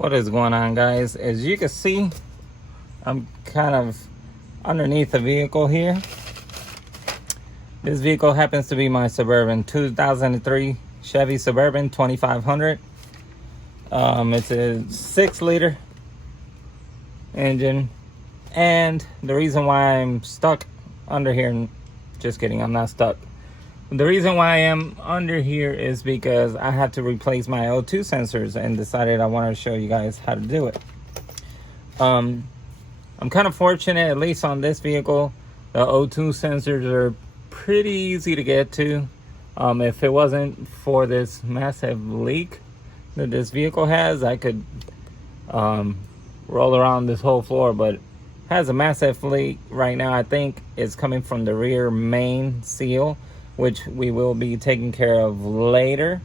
What is going on, guys? As you can see, I'm kind of underneath the vehicle here. This vehicle happens to be my Suburban 2003 Chevy Suburban 2500. It's a 6-liter engine, and the reason why I'm stuck under here, just kidding, I'm not stuck. The reason why I am under here is because I had to replace my O2 sensors and decided I wanted to show you guys how to do it. I'm kind of fortunate, at least on this vehicle, the O2 sensors are pretty easy to get to. If it wasn't for this massive leak that this vehicle has, I could roll around this whole floor, but it has a massive leak right now. I think it's coming from the rear main seal, which we will be taking care of later.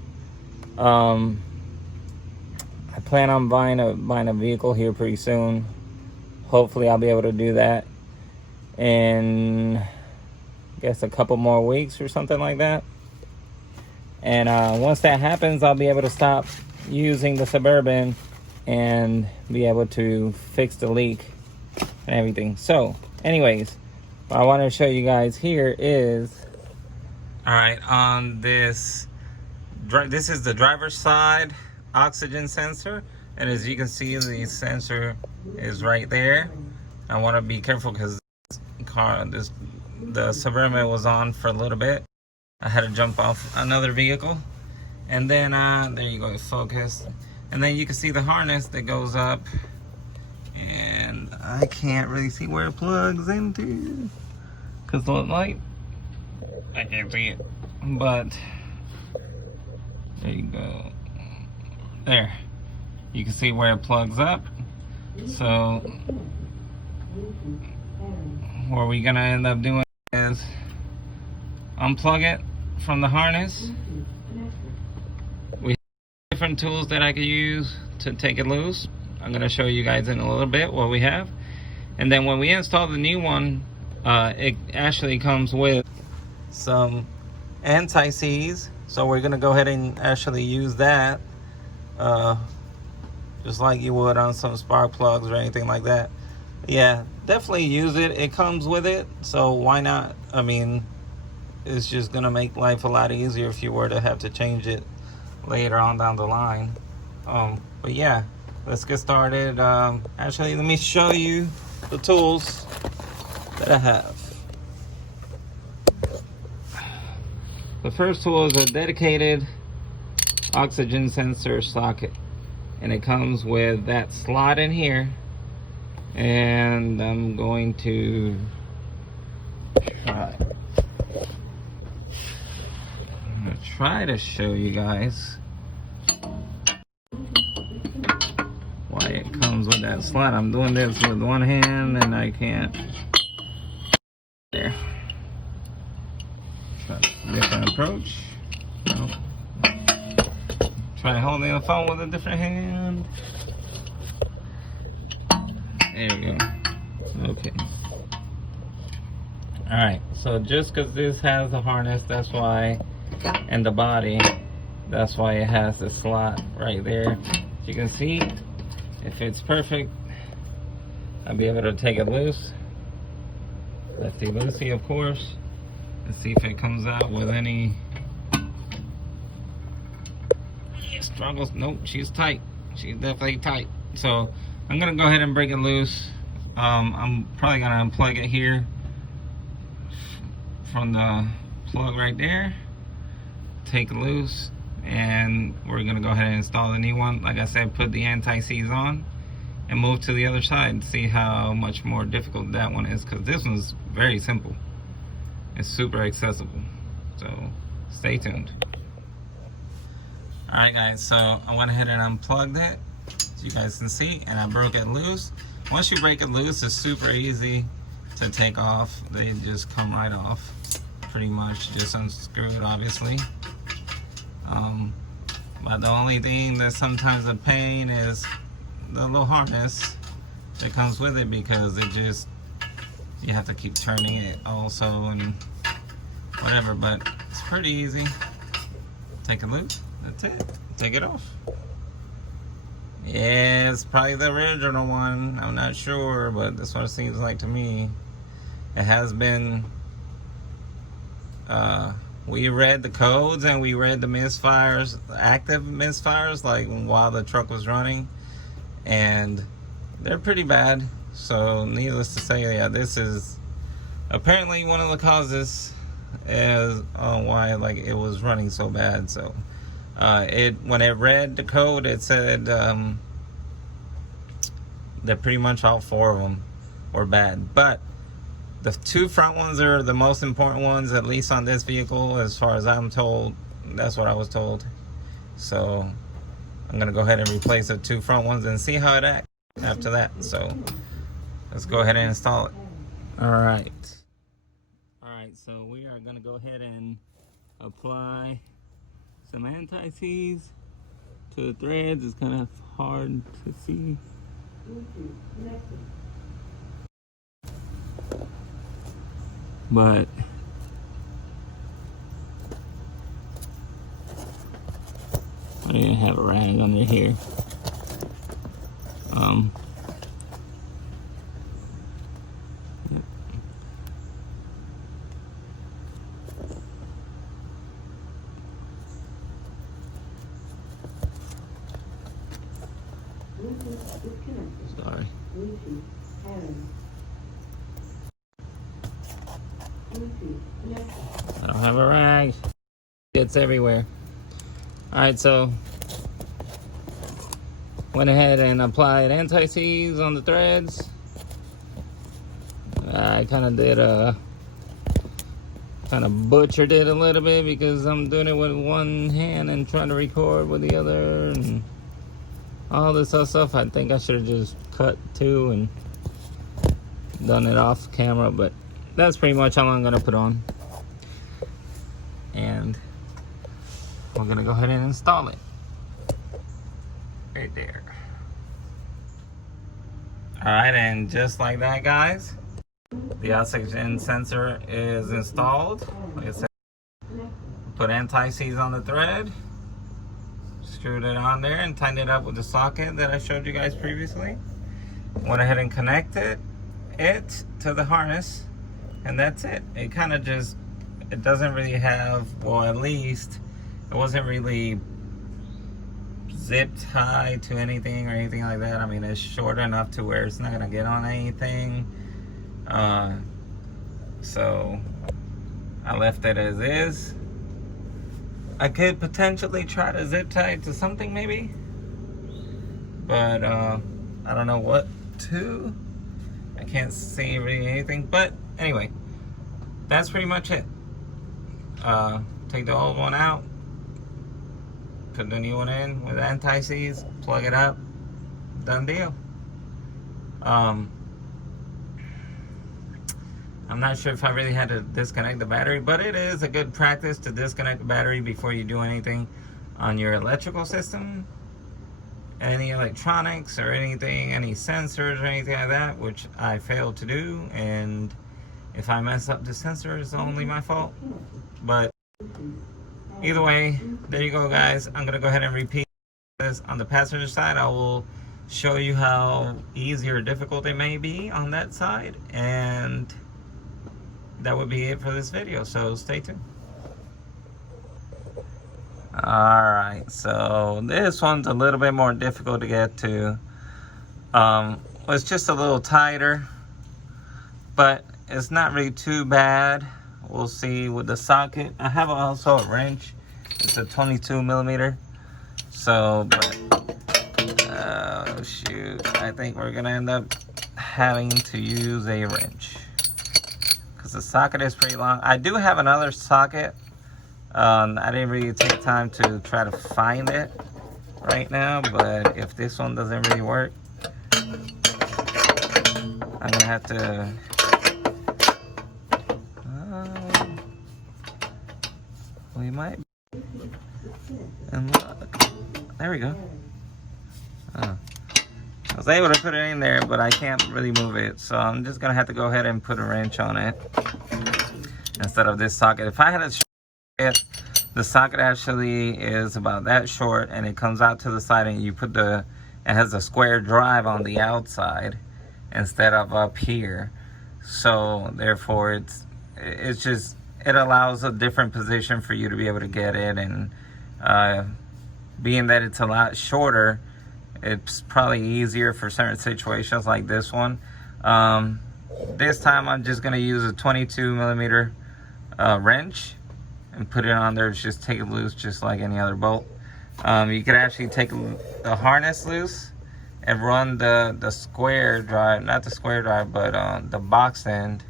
I plan on buying a vehicle here pretty soon. Hopefully I'll be able to do that in, I guess, a couple more weeks or something like that. And once that happens, I'll be able to stop using the Suburban and be able to fix the leak and everything. So anyways, what I want to show you guys here is, all right, on this is the driver's side oxygen sensor, and as you can see, the sensor is right there. I want to be careful because the Suburban was on for a little bit. I had to jump off another vehicle, and then there you go, focus. And then you can see the harness that goes up, and I can't really see where it plugs into because the light, I can't see it, but there you go. There, you can see where it plugs up. So what we're gonna end up doing is unplug it from the harness. We have different tools that I could use to take it loose. I'm gonna show you guys in a little bit what we have. And then when we install the new one, it actually comes with some anti-seize, so we're gonna go ahead and actually use that, just like you would on some spark plugs or anything like that. Yeah, definitely use it. It comes with it, so why not? I mean, it's just gonna make life a lot easier if you were to have to change it later on down the line. But yeah, let's get started. Actually, let me show you the tools that I have. The first tool is a dedicated oxygen sensor socket, and it comes with that slot in here. And I'm going to try to show you guys why it comes with that slot. I'm doing this with one hand and I can't. There. Try a different approach. No. Try holding the phone with a different hand. There we go. Okay. Alright, so just because this has the harness, that's why, and the body, that's why it has the slot right there. As you can see, it fits perfect. I'll be able to take it loose. Let's see Lucy, of course. Let's see if it comes out with any struggles. Nope, she's tight. She's definitely tight. So I'm gonna go ahead and break it loose. I'm probably gonna unplug it here from the plug right there, take it loose, and we're gonna go ahead and install the new one. Like I said, put the anti-seize on and move to the other side and see how much more difficult that one is, because this one's very simple. It's super accessible, so stay tuned. Alright guys, so I went ahead and unplugged it, so you guys can see, and I broke it loose. Once you break it loose, it's super easy to take off. They just come right off, pretty much. Just unscrew it, obviously. But the only thing that's sometimes a pain is the little harness that comes with it, because it just, you have to keep turning it also and whatever, but it's pretty easy. Take it loose, that's it, take it off. Yeah. is probably the original one. I'm not sure, but this one seems like to me. It has been, we read the codes and we read the misfires, active misfires, like while the truck was running, and they're pretty bad. So needless to say, yeah, this is apparently one of the causes as why like it was running so bad. So when it read the code, it said that pretty much all 4 of them were bad, but the 2 front ones are the most important ones, at least on this vehicle, as far as I'm told. That's what I was told. So I'm gonna go ahead and replace the 2 front ones and see how it acts after that. So let's go ahead and install it. All right, so we are gonna go ahead and apply some anti-seize to the threads. It's kind of hard to see. But I didn't have a rag under here. Sorry. I don't have a rag. It's everywhere. Alright, so went ahead and applied anti-seize on the threads. I kind of butchered it a little bit because I'm doing it with one hand and trying to record with the other and all this other stuff. I think I should have just cut 2 and done it off camera, but that's pretty much all I'm gonna put on. And we're gonna go ahead and install it right there. All right, and just like that, guys, the oxygen sensor is installed. Like I said, put anti-seize on the thread, screwed it on there and tightened it up with the socket that I showed you guys previously. Went ahead and connected it to the harness, and that's it. It kind of just, it doesn't really have, well, at least it wasn't really zip tied to anything or anything like that. I mean, it's short enough to where it's not gonna get on anything. So I left it as is. I could potentially try to zip tie it to something maybe, but I don't know what to. I can't see really anything, but anyway, that's pretty much it. Take the old one out, put the new one in with anti-seize, plug it up, done deal. I'm not sure if I really had to disconnect the battery, but it is a good practice to disconnect the battery before you do anything on your electrical system, any electronics or anything, any sensors or anything like that, which I failed to do. And if I mess up the sensor, it's only my fault. But either way, there you go, guys. I'm gonna go ahead and repeat this on the passenger side. I will show you how easy or difficult it may be on that side, and that would be it for this video, so stay tuned. Alright, so this one's a little bit more difficult to get to. It's just a little tighter, but it's not really too bad. We'll see with the socket. I have also a wrench. It's a 22 millimeter. So, but shoot, I think we're gonna end up having to use a wrench because the socket is pretty long. I do have another socket. I didn't really take time to try to find it right now, but if this one doesn't really work, I'm gonna have to we might unlock. There we go. I was able to put it in there, but I can't really move it, so I'm just gonna have to go ahead and put a wrench on it instead of this socket. If I had a socket, the socket actually is about that short, and it comes out to the side, and you put the it has a square drive on the outside instead of up here. So therefore it's just, it allows a different position for you to be able to get it. And being that it's a lot shorter, it's probably easier for certain situations like this one. This time I'm just gonna use a 22 millimeter wrench and put it on there. Just take it loose just like any other bolt. You could actually take the harness loose and run the square drive, not the square drive, but the box end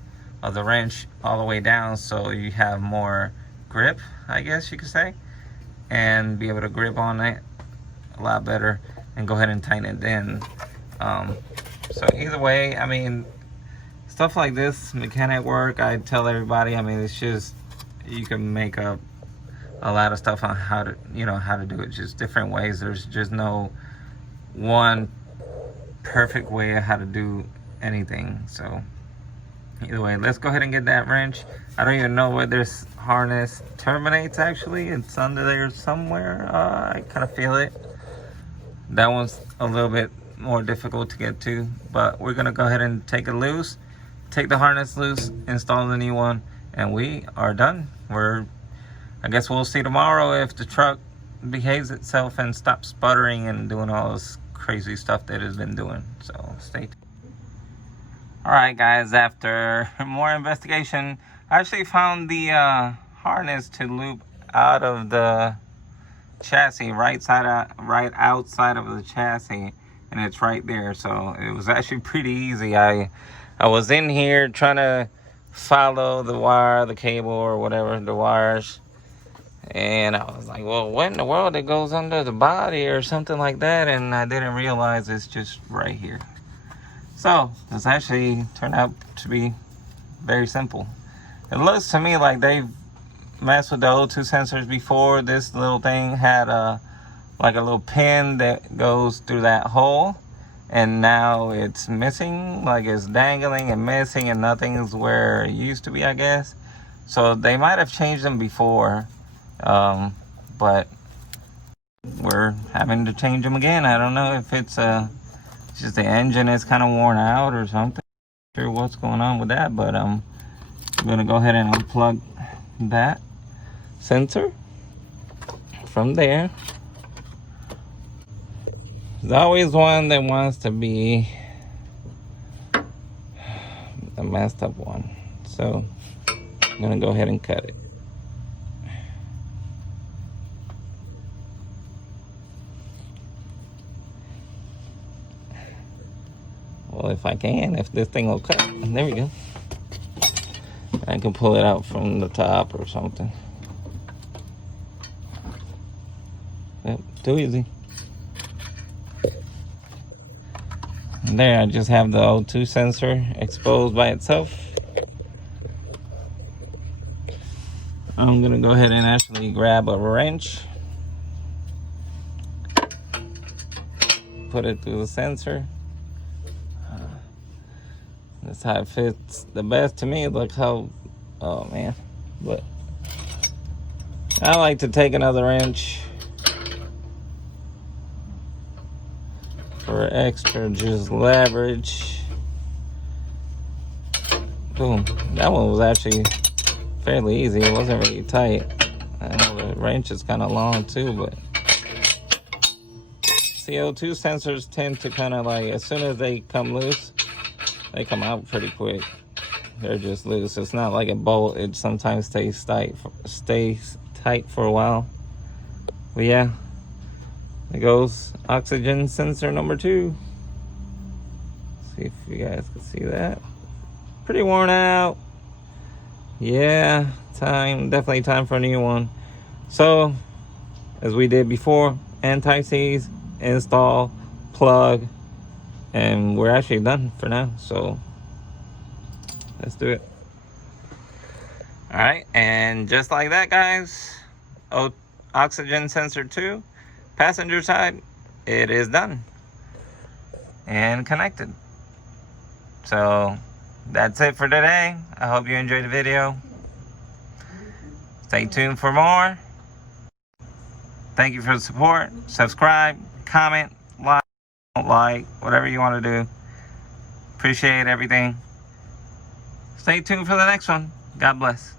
of the wrench all the way down, so you have more grip, I guess you could say, and be able to grip on it a lot better and go ahead and tighten it in. So either way, I mean, stuff like this, mechanic work, I tell everybody, I mean, it's just, you can make up a lot of stuff on how to, you know, how to do it, just different ways. There's just no one perfect way of how to do anything. So either way, let's go ahead and get that wrench. I don't even know where this harness terminates. Actually, it's under there somewhere. I kind of feel it. That one's a little bit more difficult to get to, but we're gonna go ahead and take it loose, take the harness loose, install the new one, and we are done. I guess we'll see tomorrow if the truck behaves itself and stops sputtering and doing all this crazy stuff that it's been doing. So stay tuned. All right, guys, after more investigation, I actually found the harness to loop out of the chassis, right outside of the chassis, and it's right there. So it was actually pretty easy. I was in here trying to follow the wire, the cable, or whatever, the wires, and I was like, well, what in the world, it goes under the body or something like that, and I didn't realize it's just right here. So this actually turned out to be very simple. It looks to me like they've messed with the O2 sensors before. This little thing had like a little pin that goes through that hole, and now it's missing, like it's dangling and missing, and nothing is where it used to be, I guess. So they might have changed them before, but we're having to change them again. I don't know if it's just the engine is kind of worn out or something. Not sure what's going on with that, but I'm gonna go ahead and unplug that sensor from there. There's always one that wants to be the messed up one, so I'm gonna go ahead and cut it. Well, if I can, if this thing will cut, there we go. I can pull it out from the top or something. Yep, too easy. And there, I just have the O2 sensor exposed by itself. I'm gonna go ahead and actually grab a wrench, put it through the sensor. That's how it fits the best to me. Look how, oh man. But I like to take another wrench for extra just leverage. Boom. That one was actually fairly easy. It wasn't really tight. I know the wrench is kind of long too, but CO2 sensors tend to kind of like, as soon as they come loose, they come out pretty quick. They're just loose. It's not like a bolt. It sometimes stays tight for a while. But yeah, there goes oxygen sensor number 2. See if you guys can see that. Pretty worn out. Yeah, definitely time for a new one. So, as we did before, anti-seize, install, plug, and we're actually done for now. So let's do it. All right, and just like that, guys, oxygen sensor 2, passenger side, it is done and connected. So that's it for today. I hope you enjoyed the video. Stay tuned for more. Thank you for the support. Subscribe, comment, like. like, whatever you want to do. Appreciate everything. Stay tuned for the next one. God bless.